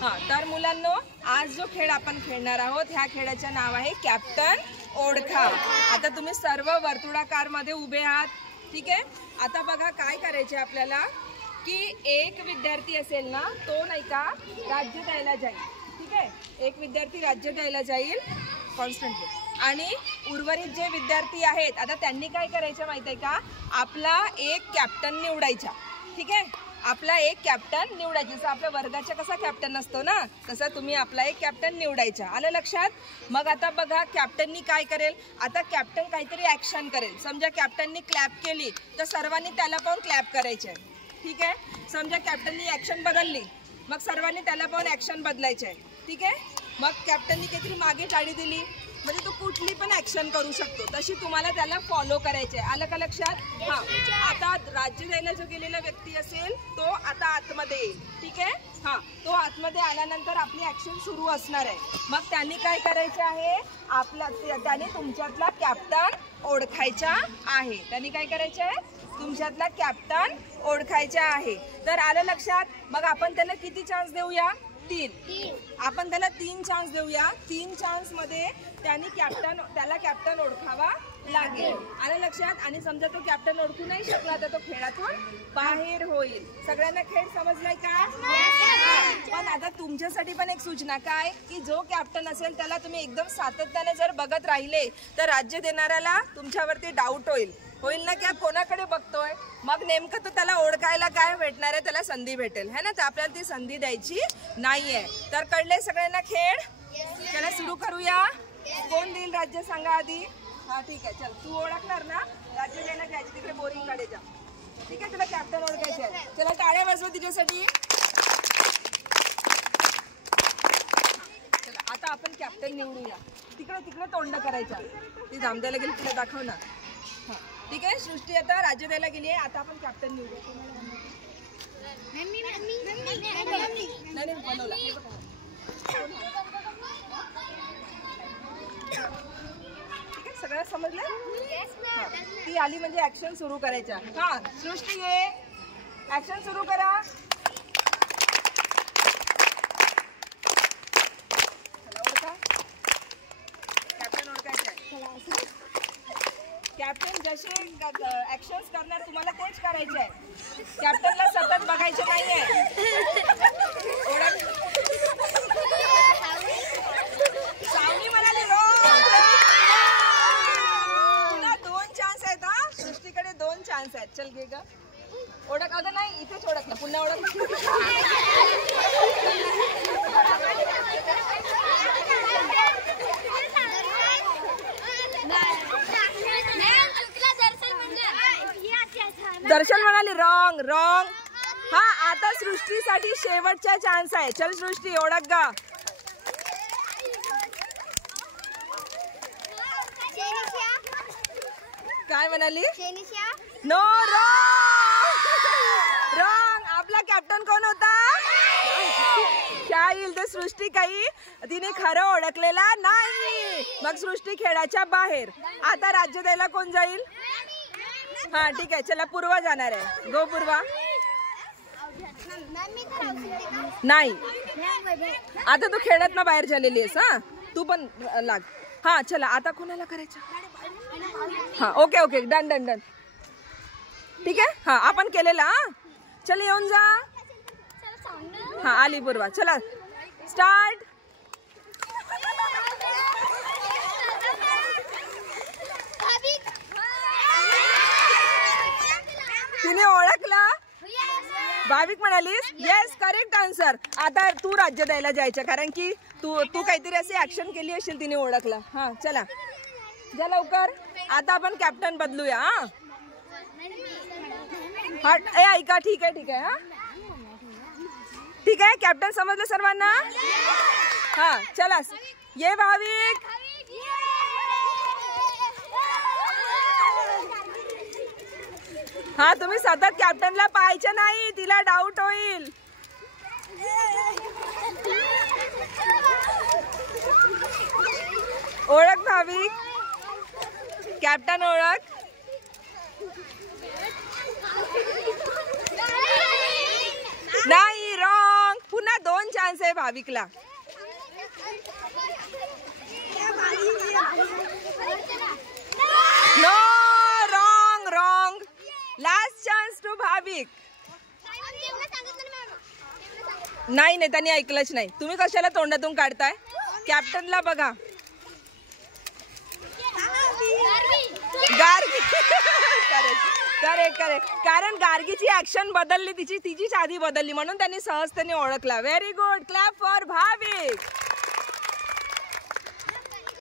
हां, तर मुलांनो, आज जो खेळ आपण खेळणार आहोत ह्या खेळाचे नाव आहे कॅप्टन ओळखा. आता तुम्ही सर्व वर्तुळाकारमध्ये उभे आहात. ठीक आहे. आता बघा काय करायचे आपल्याला की एक विद्यार्थी असेल ना तो नाही का राज्य द्यायला जाईल. ठीक आहे. एक विद्यार्थी राज्य द्यायला जाईल कॉन्स्टंटली आणि उर्वरित जे विद्यार्थी आहेत आता त्यांनी काय करायचं माहिती आहे का, आपला एक कॅप्टन निवडायचा. ठीक आहे. आपला एक कॅप्टन निवडायचा. जसं आपल्या वर्गाचा कसा कॅप्टन असतो ना तसा तुम्ही आपला एक कॅप्टन निवडायचा. आलं लक्षात. मग आता बघा कॅप्टननी काय करेल. आता कॅप्टन काहीतरी ऍक्शन करेल. समजा कॅप्टननी क्लॅप केली तर सर्वांनी त्याला पाहून क्लॅप करायचे. ठीक आहे. समजा कॅप्टननी ऍक्शन बदलली मग सर्वांनी त्याला पाहून ऍक्शन बदलायचे. ठीक आहे. मग कॅप्टननी काहीतरी मागे टाळी दिली म्हणजे तो कुठली पण ऍक्शन करू शकतो, तशी तुम्हाला त्याला फॉलो करायचे. आलं का लक्षात. हां, आता राज्य द्यायला जो गेलेला व्यक्ती असेल तो आता आतमध्ये येईल. ठीक आहे. हां, तो आतमध्ये आल्यानंतर आपली ऍक्शन सुरू असणार आहे. मग त्यांनी काय करायचे आहे, त्याने तुमच्यातला कॅप्टन ओळखायचा आहे. त्यांनी काय करायचे आहे, तुमच्यातला कॅप्टन ओळखायचा आहे. तर आलं लक्षात. मग आपण त्याला किती चान्स देऊया, 3. आपण त्याला 3 चान्स देऊया. 3 चान्स मध्ये त्याला कॅप्टन ओळखावा लागेल. आलं लक्षात. आणि समजा तो कॅप्टन ओळखू नाही शकला तर तो खेळातून बाहेर होईल. सगळ्यांना खेळ समजलाय का. पण आता तुमच्यासाठी पण एक सूचना काय की जो कॅप्टन असेल त्याला तुम्ही एकदम सातत्याने जर बघत राहिले तर राज्य देणाऱ्याला तुमच्यावरती डाऊट होईल ना की कोणाकडे बघतोय. मग नेमकं तो त्याला ओळखायला काय भेटणार आहे, त्याला संधी भेटेल है ना. तर आपल्याला ती संधी द्यायची नाहीये. तर कळले सगळ्यांना खेळ. चला सुरू करूया. कोण देईल राज्य सांगा आधी. हा ठीक आहे. चल तू ओळखणार ना राज्य द्यायला जायचं तिकडे बोरिंग कडे जा. ठीक आहे. तुला कॅप्टन ओळखायचे आहे. चला टाळ्या वाजवा तिच्यासाठी. चला आता आपण कॅप्टन निवडूया. तिकडे तोंड करायच्या. ती जामद्याला गेली तिला दाखव ना. हां ठीक आहे. सृष्टी आता राज्य द्यायला गेली आहे. आता आपण कॅप्टन निवडू. नाही बनवला. ठीक आहे. सगळं समजलं. ती आली म्हणजे ऍक्शन सुरू करायच्या. हा सृष्टी ये ऍक्शन सुरू करा. ओळखा कॅप्टन ओळखायचं आहे. कॅप्टन जसे ऍक्शन्स करणार तुम्हाला तेच करायचे आहे. कॅप्टनला सतत बघायचे नाहीये. सावनी म्हणाली तुला 2 चान्स आहेत. हा सृष्टीकडे 2 चान्स आहेत. चल घे ग. ओळख. आता नाही इथेच ओळखलं. पुन्हा ओळख. दर्शन म्हणाली रॉंग. हा आता सृष्टीसाठी शेवटचा चान्स आहे. चल सृष्टी ओळख गा. काय म्हणाली. No wrong. आपला कॅप्टन कोण होता. काय येईल ते सृष्टी काही तिने खरं ओळखलेला नाही. मग सृष्टी खेळाच्या बाहेर. आता राज्य द्यायला कोण जाईल. हा ठीक आहे. चला पूर्वा जाणार आहे. गो पूर्वा. नाही आता तू खेळत ना बाहेर झालेली आहेस. हा तू पण लाग. हा चला आता कोणाला करायचं. हा ओके डन. ठीक आहे. हा आपण केलेला. हा चल येऊन जा. हा आली पूर्वा. चला स्टार्ट. तिने ओळखला. भाविक म्हणालीस येस करेक्ट आन्सर. आता तू राज्य द्यायला जायचं कारण की तू काहीतरी अशी ऍक्शन केली असेल तिने ओळखला. हा चला जा लवकर. आता आपण कॅप्टन बदलूया. हा ऐका. ठीक आहे. हा ठीक आहे. कॅप्टन समजलं सर्वांना. हा चला ये भाविक. हा तुम्ही सतत कॅप्टनला पाहायचं नाही. तिला डाऊट होईल. ओळख भाविक. कॅप्टन ओळख. नाही रॉंग. पुन्हा 2 चान्स चान्स आहे भाविकला. No, wrong wrong. Last chance to Bhavik. नाही नाही, त्यांनी ऐकलंच नाही. तुम्ही कशाला तोंडातून काढताय? कॅप्टनला बघा. गार्गी. Correct correct. कारण गार्गीची ऍक्शन बदलली, तिचीच आधी बदलली म्हणून त्यांनी सहजतेने ओळखला. Very good. क्लॅप फॉर भाविक.